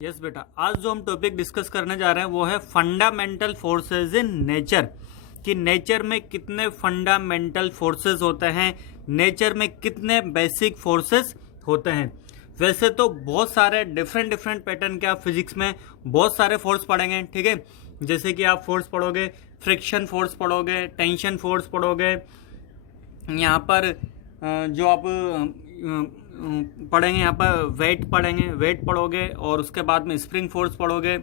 Yes बेटा, आज जो हम टॉपिक डिस्कस करने जा रहे हैं वो है फंडामेंटल फोर्सेस इन नेचर। कि नेचर में कितने फंडामेंटल फोर्सेस होते हैं, नेचर में कितने बेसिक फोर्सेस होते हैं। वैसे तो बहुत सारे डिफरेंट पैटर्न के आप फिजिक्स में बहुत सारे फोर्स पढ़ेंगे, ठीक है। जैसे कि आप फोर्स पढ़ोगे, फ्रिक्शन फोर्स पढ़ोगे, टेंशन फोर्स पढ़ोगे, यहाँ पर जो आप पढ़ेंगे, यहाँ पर वेट पढ़ोगे, और उसके बाद में स्प्रिंग फोर्स पढ़ोगे,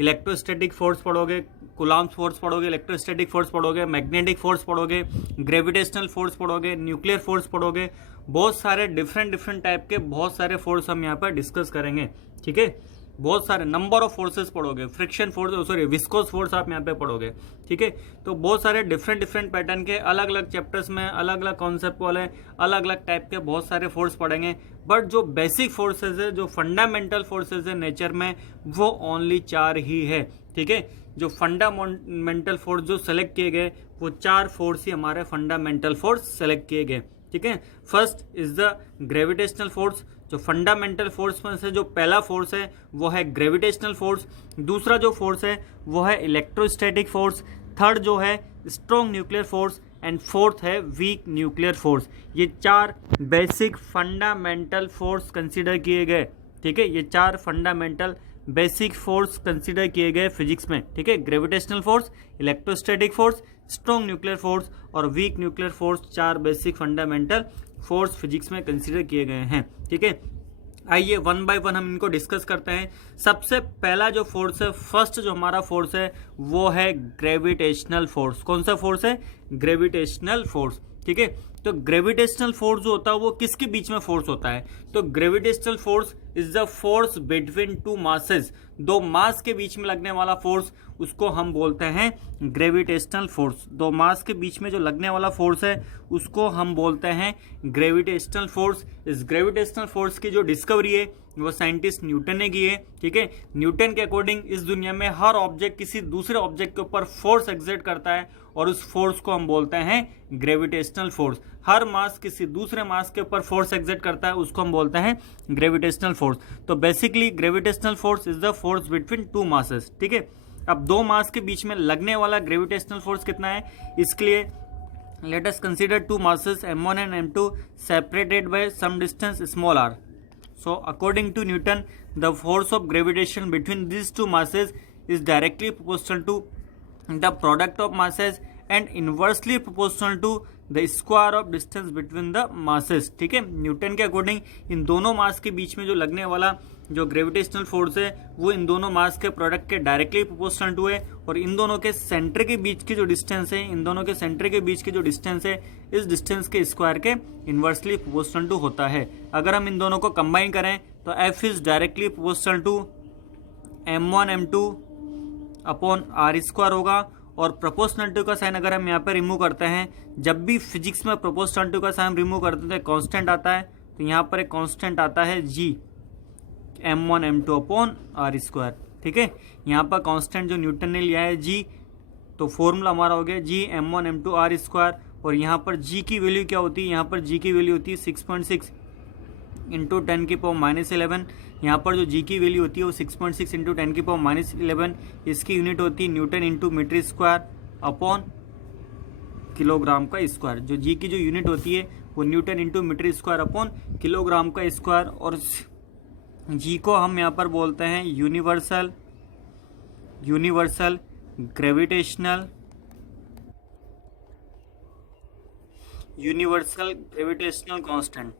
इलेक्ट्रोस्टैटिक फोर्स पढ़ोगे, कूलॉम्ब फोर्स पढ़ोगे, इलेक्ट्रोस्टैटिक फोर्स पढ़ोगे, मैग्नेटिक फोर्स पढ़ोगे, ग्रेविटेशनल फोर्स पढ़ोगे, न्यूक्लियर फोर्स पढ़ोगे। बहुत सारे डिफरेंट टाइप के बहुत सारे फोर्स हम यहाँ पर डिस्कस करेंगे, ठीक है। बहुत सारे नंबर ऑफ फोर्सेस पढ़ोगे, फ्रिक्शन फोर्स, विस्कोस फोर्स आप यहाँ पे पढ़ोगे, ठीक है। तो बहुत सारे डिफरेंट पैटर्न के अलग अलग चैप्टर्स में अलग अलग कॉन्सेप्ट वाले अलग अलग टाइप के बहुत सारे फोर्स पढ़ेंगे। बट जो बेसिक फोर्सेज है, जो फंडामेंटल फोर्सेज है नेचर में, वो ओनली 4 ही है, ठीक है। जो फंडामेंटल फोर्स जो सेलेक्ट किए गए वो 4 फोर्स ही हमारे फंडामेंटल फोर्स सेलेक्ट किए गए, ठीक है। First is the gravitational force. जो फंडामेंटल फोर्स में से जो पहला फोर्स है वो है ग्रेविटेशनल फोर्स। दूसरा जो फोर्स है वो है इलेक्ट्रोस्टैटिक फोर्स। थर्ड जो है strong nuclear force, and fourth है वीक न्यूक्लियर फोर्स। ये 4 बेसिक फंडामेंटल फोर्स कंसीडर किए गए, ठीक है। ये 4 फंडामेंटल बेसिक फोर्स कंसीडर किए गए फिजिक्स में, ठीक है। Gravitational force, electrostatic force, strong nuclear force और weak nuclear force, 4 basic fundamental force physics में कंसीडर किए गए हैं, ठीक है। आइए वन बाय वन हम इनको डिस्कस करते हैं। सबसे पहला जो फोर्स है, फर्स्ट जो हमारा फोर्स है वो है ग्रेविटेशनल फोर्स। कौन सा फोर्स है? ग्रेविटेशनल फोर्स, ठीक है। तो ग्रेविटेशनल फोर्स जो होता है वो किसके बीच में फोर्स होता है? तो gravitational force is the force between 2 masses. 2 मास के बीच में लगने वाला फोर्स, उसको हम बोलते हैं ग्रेविटेशनल फोर्स। 2 मास के बीच में जो लगने वाला फोर्स है उसको हम बोलते हैं ग्रेविटेशनल फोर्स। इस ग्रेविटेशनल फोर्स की जो डिस्कवरी है वो साइंटिस्ट न्यूटन ने की है, ठीक है। न्यूटन के अकॉर्डिंग इस दुनिया में हर ऑब्जेक्ट किसी दूसरे ऑब्जेक्ट के ऊपर फोर्स एक्सर्ट करता है और उस फोर्स को हम बोलते हैं ग्रेविटेशनल फोर्स। हर मास किसी दूसरे मास के ऊपर फोर्स एक्सर्ट करता है, उसको हम बोलते हैं ग्रेविटेशनल फोर्स। तो basically gravitational force is the force between 2 masses, ठीक है। अब 2 मास के बीच में लगने वाला ग्रेविटेशनल फोर्स कितना है? इसके लिए let us consider 2 masses m1 and m2 separated by some distance small r. So according to Newton, the force of gravitation between these 2 masses is directly proportional to the product of masses and inversely proportional to the square of distance between the masses, ठीक है। Newton के according इन दोनों मास के बीच में जो लगने वाला जो ग्रेविटेशनल फोर्स है वो इन दोनों मास के प्रोडक्ट के डायरेक्टली प्रोपोर्शनल टू है, और इन दोनों के सेंटर के बीच की जो डिस्टेंस है, इन दोनों के सेंटर के बीच की जो डिस्टेंस है, इस डिस्टेंस के स्क्वायर के इनवर्सली प्रोपोर्शनल टू होता है। अगर हम इन दोनों को कंबाइन करें तो F is directly proportional to m1 m2 upon R square होगा। और प्रोपोर्शनलिटी का साइन अगर हम यहाँ पे रिमूव करते हैं, जब भी फिजिक्स में प्रोपोर्शनलिटी का साइन रिमूव करते हैं तो कांस्टेंट आता है, तो यहाँ पर एक कांस्टेंट आता है g m1 m2 upon R square, ठीक है। यहाँ पर कांस्टेंट जो न्यूटन ने लिया है g, तो फॉर्मूला हमारा हो गया g m1 m2 are square. और यहाँ पर g की वैल्यू क्या होती है? यहाँ पर g की वैल्यू होती है 6.6 इंटू 10 की पावर -11। यहाँ पर जो g की वैल्यू होती है वो 6.6 इंटू 10 की पावर -11, इसकी यूनिट होती है newton into metre square upon kilogram का स्क्वायर। जो g की जो यूनिट होती है वो newton into metre square upon kilogram का स्क्वायर। और g को हम यहाँ पर बोलते हैं यूनिवर्सल ग्रेविटेशनल कांस्टेंट,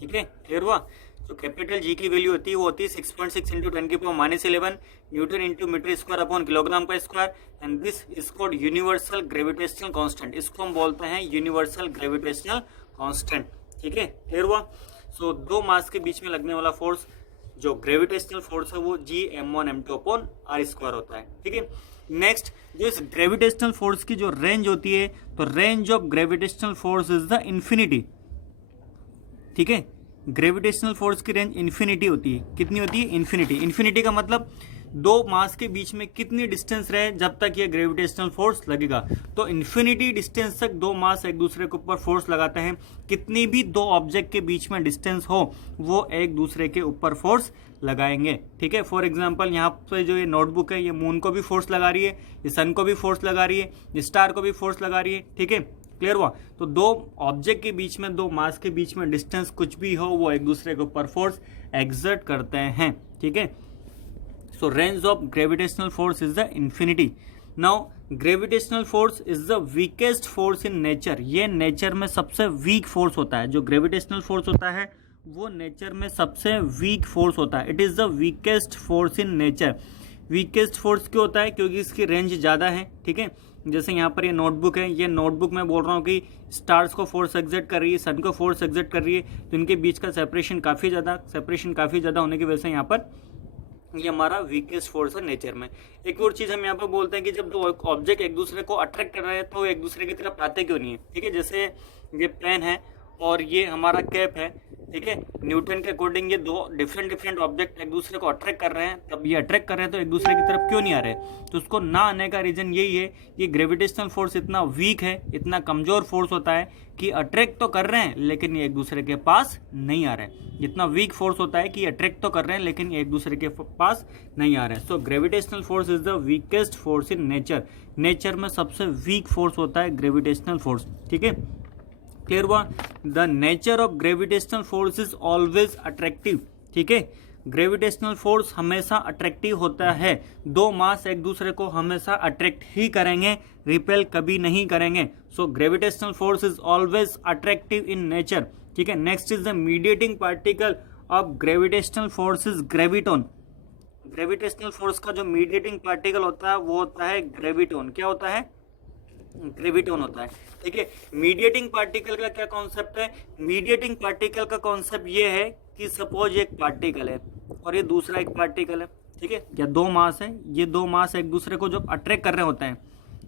ठीक है। क्लियर हुआ? तो कैपिटल जी की वैल्यू होती है वो होती है 6.6 इंटू 10 की power -11 newton into metre square upon kilogram का square, and this is called universal gravitational constant. इसको हम बोलते हैं यूनिवर्सल ग्रेविटेशनल कांस्टेंट, ठीक है। क्लियर हुआ? सो 2 मास के बीच में लगने वाला फोर्स जो ग्रेविटेशनल फोर्स है वो g m1 m2 upon R square होता है, ठीक है। नेक्स्ट, जो इस ग्रेविटेशनल फोर्स की जो रेंज होती है, तो range of gravitational force is the infinity, ठीक है। ग्रेविटेशनल फोर्स की रेंज इन्फिनिटी होती है। कितनी होती है? इन्फिनिटी। इन्फिनिटी का मतलब 2 मास के बीच में कितनी डिस्टेंस रहे जब तक ये ग्रेविटेशनल फोर्स लगेगा। तो इन्फिनिटी डिस्टेंस तक 2 मास एक दूसरे के ऊपर फोर्स लगाते हैं। कितनी भी 2 ऑब्जेक्ट के बीच में डिस्टेंस हो वो एक दूसरे के ऊपर फोर्स लगाएंगे। ठीक है, फॉर एग्जांपल यहाँ पे जो ये नोटबुक है ये मून को भी फोर्स लगा रही है, ये सन को भी फोर्स लगा रही है, ये स्टार को भी फोर्स लगा रही है। ठीक है, क्लियर हुआ। तो दो ऑब्जेक्ट के बीच में, दो मास के बीच में डिस्टेंस कुछ भी हो, वो एक दूसरे के ऊपर फोर्स एक्सर्ट करते हैं। ठीक है, सो range of gravitational force is the infinity. Now gravitational force is the weakest force in nature. ये नेचर में सबसे वीक फोर्स होता है। जो ग्रेविटेशनल फोर्स होता है वो नेचर में सबसे वीक फोर्स होता है। It is the weakest force in nature. Weakest force क्यों होता है? क्योंकि इसकी रेंज ज़्यादा है। ठीक है, जैसे यहाँ पर ये नोटबुक है, ये नोटबुक मैं बोल रहा हूँ कि स्टार्स को फोर्स एक्सर्ट कर रही है, सन को फोर्स एक्सर्ट कर रही है, तो इनके बीच का सेपरेशन काफ़ी ज़्यादा होने की वजह से यहाँ पर ये हमारा वीकेस्ट फोर्स है नेचर में। एक और चीज़ हम यहाँ पर बोलते हैं कि जब दो ऑब्जेक्ट एक दूसरे को अट्रैक्ट कर रहे हैं तो एक दूसरे की तरफ आते क्यों नहीं है। ठीक है, जैसे ये पेन है और ये हमारा कैप है। ठीक है, न्यूटन के अकॉर्डिंग ये दो डिफरेंट ऑब्जेक्ट एक दूसरे को अट्रैक्ट कर रहे हैं, तब ये अट्रैक्ट कर रहे हैं तो एक दूसरे की तरफ क्यों नहीं आ रहे? तो उसको ना आने का रीजन यही है कि ग्रेविटेशनल फोर्स इतना वीक है, इतना कमजोर फोर्स होता है कि अट्रैक्ट तो कर रहे हैं लेकिन ये एक दूसरे के पास नहीं आ रहे। इतना वीक फोर्स होता है कि अट्रैक्ट तो कर रहे हैं लेकिन ये एक दूसरे के पास नहीं आ रहे। So gravitational force is the weakest force in nature. Nature में सबसे वीक फोर्स होता है ग्रेविटेशनल फोर्स। ठीक है, क्लियर हुआ। The nature of gravitational force is always attractive. ठीक है, ग्रेविटेशनल फोर्स हमेशा अट्रैक्टिव होता है। दो मास एक दूसरे को हमेशा अट्रैक्ट ही करेंगे, रिपेल कभी नहीं करेंगे। So gravitational force is always attractive in nature. ठीक है, next is the mediating particle of gravitational force is graviton. Gravitational force का जो मीडिएटिंग पार्टिकल होता है वो होता है ग्रेविटोन। क्या होता है? ग्रेविटोन होता है। ठीक है, मीडिएटिंग पार्टिकल का क्या कॉन्सेप्ट है? मीडिएटिंग पार्टिकल का कॉन्सेप्ट ये है कि सपोज एक पार्टिकल है और ये दूसरा एक पार्टिकल है। ठीक है, या दो मास है, ये दो मास एक दूसरे को जो अट्रैक्ट कर रहे होते हैं,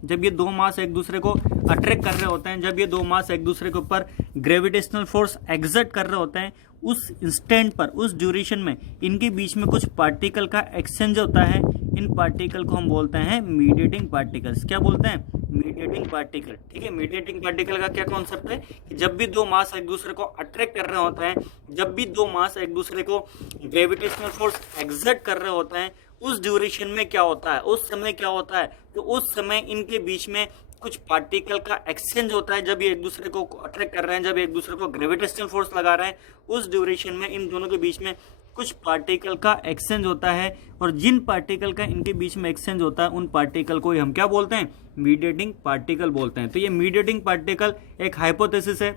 जब ये दो मास एक दूसरे को अट्रैक्ट कर रहे होते हैं, जब ये दो मास एक दूसरे के ऊपर ग्रेविटेशनल फोर्स एक्सर्ट कर रहे होते हैं, उस इंस्टेंट पर, उस ड्यूरेशन में इनके बीच में कुछ पार्टिकल का एक्सचेंज होता है। इन पार्टिकल को हम बोलते हैं मीडिएटिंग पार्टिकल्स। क्या बोलते हैं? Mediating particle. ठीक है, मीडिएटिंग पार्टिकल का क्या कॉन्सेप्ट है कि जब भी दो मास एक दूसरे को अट्रैक्ट कर रहे होते हैं, जब भी दो मास एक दूसरे को ग्रेविटेशनल फोर्स एक्सर्ट कर रहे होते हैं, उस ड्यूरेशन में क्या होता है, उस समय क्या होता है? तो उस समय इनके बीच में कुछ पार्टिकल का एक्सचेंज होता है। जब ये एक दूसरे को अट्रैक्ट कर रहे हैं, जब एक दूसरे को ग्रेविटेशनल फोर्स लगा रहे हैं, उस ड्यूरेशन में इन दोनों के बीच में कुछ पार्टिकल का एक्सचेंज होता है। और जिन पार्टिकल का इनके बीच में एक्सचेंज होता है, उन पार्टिकल को हम क्या बोलते हैं? मीडिएटिंग पार्टिकल बोलते हैं। तो ये मीडिएटिंग पार्टिकल एक हाइपोथेसिस है,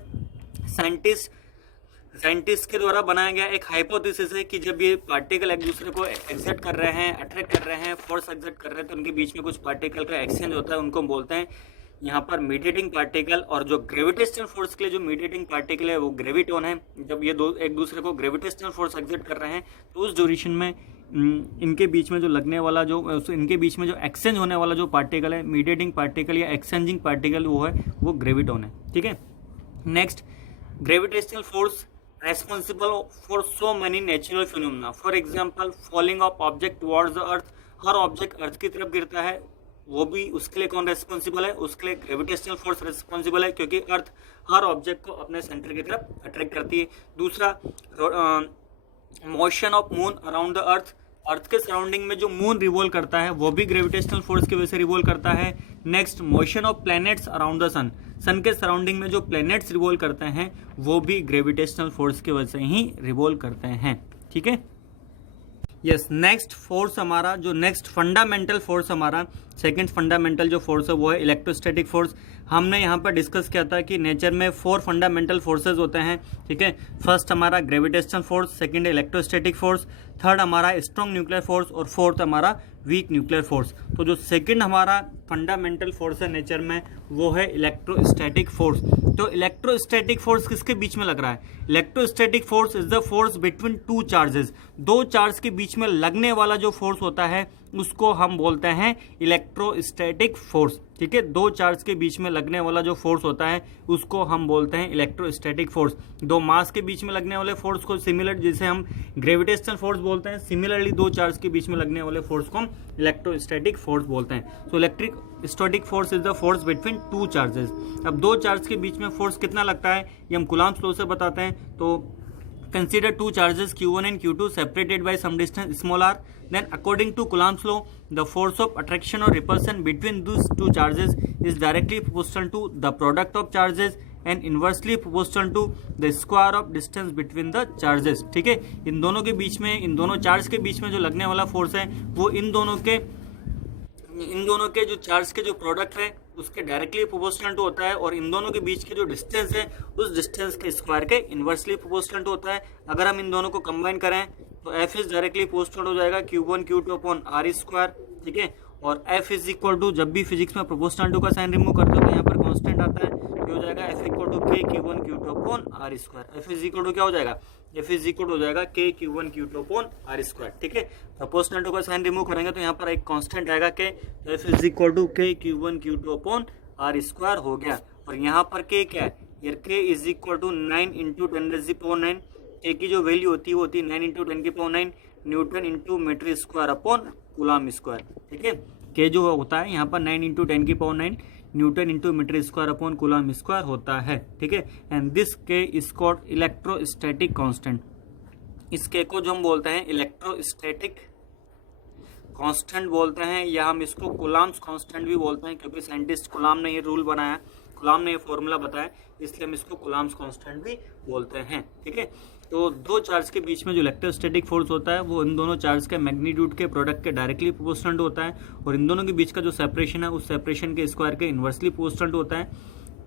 साइंटिस्ट के द्वारा बनाया गया एक हाइपोथेसिस है कि जब ये पार्टिकल एक दूसरे को एक्सर्ट कर रहे हैं, अट्रैक्ट कर रहे हैं, फोर्स एक्सर्ट कर रहे हैं, तो उनके बीच में कुछ पार्टिकल का एक्सचेंज होता है, उनको बोलते हैं यहाँ पर मीडिएटिंग पार्टिकल। और जो ग्रेविटेशनल फोर्स के लिए जो मीडिएटिंग पार्टिकल है वो ग्रेविटोन है। जब ये दो एक दूसरे को ग्रेविटेशनल फोर्स एक्सर्ट कर रहे हैं तो उस ड्यूरेशन में इनके बीच में जो लगने वाला, जो इनके बीच में जो एक्सचेंज होने वाला जो पार्टिकल है, मीडिएटिंग पार्टिकल या एक्सचेंजिंग पार्टिकल, वो ग्रेविटोन है। ठीक है, next, gravitational force responsible for so many natural phenomena. For example, falling of object towards the earth. हर ऑब्जेक्ट अर्थ की तरफ गिरता है, वो भी उसके लिए कौन रेस्पॉन्सिबल है? उसके लिए ग्रेविटेशनल फोर्स रेस्पॉन्सिबल है, क्योंकि अर्थ हर ऑब्जेक्ट को अपने सेंटर की तरफ अट्रैक्ट करती है। दूसरा, motion of moon around the earth. Earth के सराउंडिंग में जो मून रिवॉल्व करता है वो भी ग्रेविटेशनल फोर्स की वजह से रिवॉल्व करता है। Next, motion of planets around the sun. Sun के सराउंडिंग में जो प्लैनेट्स रिवॉल्व करते हैं वो भी ग्रेविटेशनल फोर्स की वजह से ही रिवॉल्व करते हैं। ठीक है, यस। नेक्स्ट फोर्स हमारा, जो नेक्स्ट फंडामेंटल फोर्स हमारा, सेकंड फंडामेंटल जो फोर्स है वो है इलेक्ट्रोस्टैटिक फोर्स। हमने यहाँ पर डिस्कस किया था कि नेचर में 4 फंडामेंटल फोर्सेज होते हैं। ठीक है, फर्स्ट हमारा gravitational force, second electrostatic force, third हमारा स्ट्रॉन्ग न्यूक्लियर फोर्स और फोर्थ हमारा वीक न्यूक्लियर फोर्स। तो जो सेकंड हमारा फंडामेंटल फोर्स है नेचर में वो है इलेक्ट्रोस्टैटिक फोर्स। तो इलेक्ट्रोस्टैटिक फोर्स किसके बीच में लग रहा है? Electrostatic force is the force between two charges. दो चार्ज के बीच में लगने वाला जो फोर्स होता है उसको हम बोलते हैं इलेक्ट्रोस्टैटिक फोर्स। ठीक है, दो चार्ज के बीच में लगने वाला जो फोर्स होता है उसको हम बोलते हैं इलेक्ट्रोस्टैटिक फोर्स। दो मास के बीच में लगने वाले फोर्स को सिमिलर, जिसे हम ग्रेविटेशनल फोर्स बोलते हैं, सिमिलरली दो चार्ज के बीच में लगने वाले फोर्स को हम इलेक्ट्रोस्टैटिक फोर्स बोलते हैं। सो electrostatic force is the force between two charges. अब दो चार्ज के बीच में फोर्स कितना लगता है ये हम कूलम्ब्स लॉ से बताते हैं। तो Consider two charges Q1 and Q2 separated by some distance small r. Then according to Coulomb's law, the force of attraction or repulsion between these two charges is directly proportional to the product of charges and inversely proportional to the square of distance between the charges. ठीक है, इन दोनों के बीच में, इन दोनों charge के बीच में जो लगने वाला फोर्स है वो इन दोनों के जो चार्ज के जो प्रोडक्ट है उसके डायरेक्टली प्रोपोर्शनल टू होता है, और इन दोनों के बीच के जो डिस्टेंस है उस डिस्टेंस के स्क्वायर के इनवर्सली प्रोपोर्शनल टू होता है. अगर हम इन दोनों को कंबाइन करें तो F इज डायरेक्टली प्रोपोर्शनल हो जाएगा Q1 Q2 upon R square. ठीक है, और F इज इक्वल टू, जब भी फिजिक्स में प्रोपोर्शनल टू का साइन रिमूव करते हो तो यहाँ पर कांस्टेंट आता है, क्या हो जाएगा F equal to K Q1 Q2 upon R square. F is equal to क्या हो जाएगा, F इज इक्वल हो जाएगा K Q1 Q2 upon R square. ठीक है, प्रोपोर्शनल टू का साइन रिमूव करेंगे तो यहाँ पर एक कांस्टेंट आएगा K, तो F is equal to K Q1 Q2 upon R square हो गया. और यहाँ पर K क्या है, यार K is equal to 9 into 10⁻⁹. K की जो वैल्यू होती है वो होती है 9 into 10⁹ newton into metre square upon coulomb square. ठीक है, K जो होता है यहाँ पर 9 into 10⁹ newton into metre square upon coulomb square होता है. ठीक है, and this K is called electrostatic constant. इस K को जो हम बोलते हैं इलेक्ट्रोस्टैटिक कांस्टेंट बोलते हैं, या हम इसको कूलम्स कांस्टेंट भी बोलते हैं, क्योंकि साइंटिस्ट कूलम ने ये रूल बनाया, कूलम ने ये फॉर्मूला बताया, इसलिए हम इसको कूलम्स कांस्टेंट भी बोलते हैं. ठीक है, तो दो चार्ज के बीच में जो इलेक्ट्रोस्टैटिक फोर्स होता है वो इन दोनों चार्ज के मैग्नीट्यूड के प्रोडक्ट के डायरेक्टली प्रोपोर्शनल होता है, और इन दोनों के बीच का जो सेपरेशन है उस सेपरेशन के स्क्वायर के इनवर्सली प्रोपोर्शनल होता है.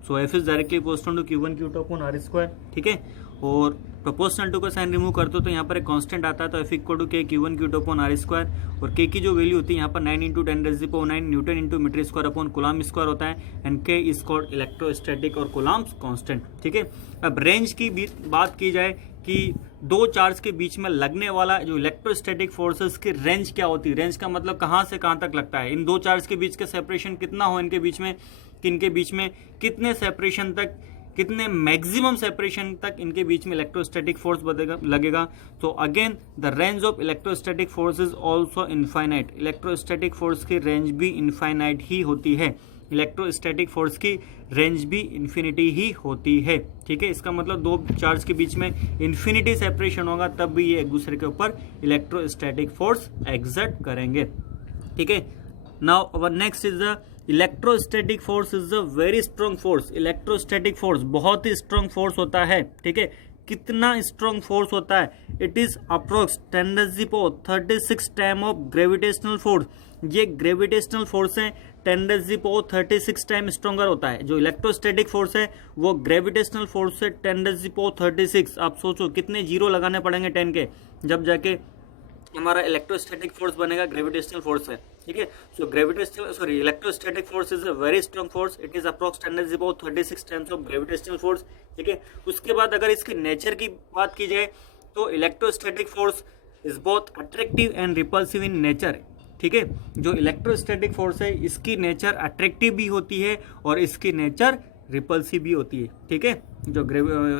So F is directly proportional to Q1 Q2 upon R square. ठीक है, और प्रोपोर्शनल टू का साइन रिमूव करते हो तो यहाँ पर एक कांस्टेंट आता है, तो F equal to K Q1 Q2 upon R square. और K की जो वैल्यू होती है यहाँ पर 9 into 10⁻⁹ newton into metre square upon coulomb square होता है, and K is called electrostatic और कूलम्स कांस्टेंट. ठीक है, अब रेंज की बात की जाए कि दो चार्ज के बीच में लगने वाला जो इलेक्ट्रोस्टैटिक फोर्सेस की रेंज क्या होती है. रेंज का मतलब कहाँ से कहाँ तक लगता है, इन दो चार्ज के बीच का सेपरेशन कितना हो, इनके बीच में कितने सेपरेशन तक, कितने मैक्सिमम सेपरेशन तक इनके बीच में इलेक्ट्रोस्टैटिक फोर्स लगेगा. तो again the range of electrostatic force is also infinite. Electrostatic force की रेंज भी इनफाइनाइट ही होती है, इलेक्ट्रोस्टैटिक फोर्स की रेंज भी इन्फिनिटी ही होती है. ठीक है, इसका मतलब दो चार्ज के बीच में इन्फिनिटी सेपरेशन होगा तब भी ये एक दूसरे के ऊपर इलेक्ट्रोस्टैटिक फोर्स एक्सर्ट करेंगे. ठीक है, now our next is the electrostatic force is a very strong force. Electrostatic force बहुत ही स्ट्रॉन्ग फोर्स होता है. ठीक है, कितना स्ट्रॉन्ग फोर्स होता है, it is approx 10⁻36 time of gravitational force. ये ग्रेविटेशनल फोर्स है 10⁻36 टाइम स्ट्रॉन्गर होता है. जो इलेक्ट्रोस्टैटिक फोर्स है वो ग्रेविटेशनल फोर्स से 10⁻36. आप सोचो कितने जीरो लगाने पड़ेंगे 10 के, जब जाके हमारा इलेक्ट्रोस्टैटिक फोर्स बनेगा ग्रेविटेशनल फोर्स है. ठीक है, सो electrostatic force is a very strong force. It is approx 10⁻36 times of gravitational force. ठीक है, उसके बाद अगर इसके नेचर की बात की जाए तो electrostatic force is both attractive and repulsive in nature. ठीक है, जो इलेक्ट्रोस्टैटिक फोर्स है इसकी नेचर अट्रैक्टिव भी होती है और इसकी नेचर रिपल्सिव भी होती है. ठीक है, जो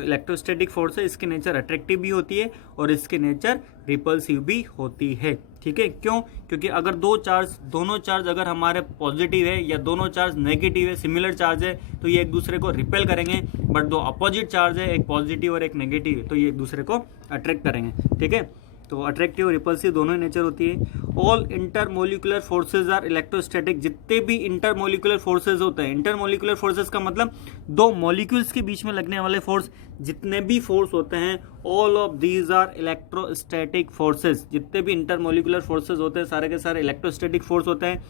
इलेक्ट्रोस्टैटिक फोर्स है इसकी नेचर अट्रैक्टिव भी होती है और इसकी नेचर रिपल्सिव भी होती है. ठीक है, क्यों, क्योंकि अगर दोनों चार्ज अगर हमारे पॉजिटिव है या दोनों चार्ज नेगेटिव है, सिमिलर चार्ज है, तो ये एक दूसरे को रिपेल करेंगे. बट दो अपोजिट चार्ज है, एक पॉजिटिव और एक नेगेटिव है, तो ये एक दूसरे को अट्रैक्ट करेंगे. ठीक है, तो अट्रैक्टिव और रिपल्सिव दोनों ही नेचर होती है. All intermolecular forces are electrostatic. जितने भी इंटरमोलिकुलर फोर्सेज होते हैं, इंटरमोलिकुलर फोर्सेज का मतलब दो मॉलिक्यूल्स के बीच में लगने वाले फोर्स, जितने भी फोर्स होते हैं all of these are electrostatic forces. जितने भी इंटरमोलिकुलर फोर्सेज होते हैं सारे के सारे इलेक्ट्रोस्टैटिक फोर्स होते हैं,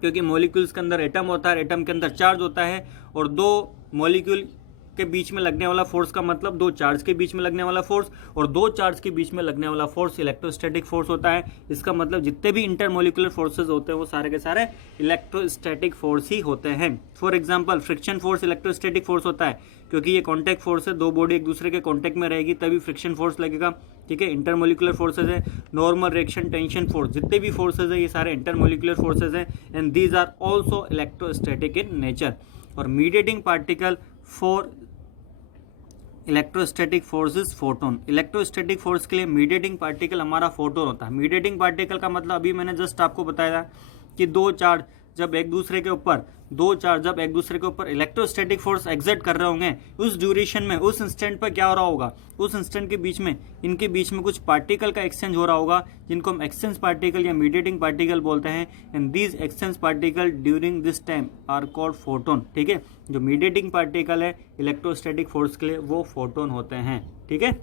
क्योंकि मॉलिक्यूल्स के अंदर एटम होता है, एटम के अंदर चार्ज होता है, और दो मॉलिक्यूल के बीच में लगने वाला फोर्स का मतलब दो चार्ज के बीच में लगने वाला फोर्स, और दो चार्ज के बीच में लगने वाला फोर्स इलेक्ट्रोस्टैटिक फोर्स होता है. इसका मतलब जितने भी इंटरमोलिकुलर फोर्सेज होते हैं वो सारे के सारे इलेक्ट्रोस्टैटिक फोर्स ही होते हैं. For example friction force electrostatic force होता है, क्योंकि ये कॉन्टैक्ट फोर्स है, दो बॉडी एक दूसरे के कॉन्टैक्ट में रहेगी तभी फ्रिक्शन फोर्स लगेगा. ठीक है, इंटरमोलिकुलर फोर्सेज है. नॉर्मल रिएक्शन, टेंशन फोर्स, जितने भी फोर्सेज है ये सारे इंटरमोलिकुलर फोर्सेज है, and these are also electrostatic in nature. और mediating particle for electrostatic force is photon. Electrostatic force के लिए मीडिएटिंग पार्टिकल हमारा फोटोन होता है. मीडिएटिंग पार्टिकल का मतलब अभी मैंने जस्ट आपको बताया कि दो चार्ज जब एक दूसरे के ऊपर दो चार्ज जब एक दूसरे के ऊपर इलेक्ट्रोस्टैटिक फोर्स एग्जर्ट कर रहे होंगे, उस ड्यूरेशन में उस इंस्टेंट पर क्या हो रहा होगा, उस इंस्टेंट के बीच में इनके बीच में कुछ पार्टिकल का एक्सचेंज हो रहा होगा, जिनको हम एक्सचेंज पार्टिकल या मीडिएटिंग पार्टिकल बोलते हैं। And these exchange particle during this time are called photon. ठीक है, जो मीडिएटिंग पार्टिकल है इलेक्ट्रोस्टैटिक फोर्स के लिए वो फोटोन होते हैं। ठीक है।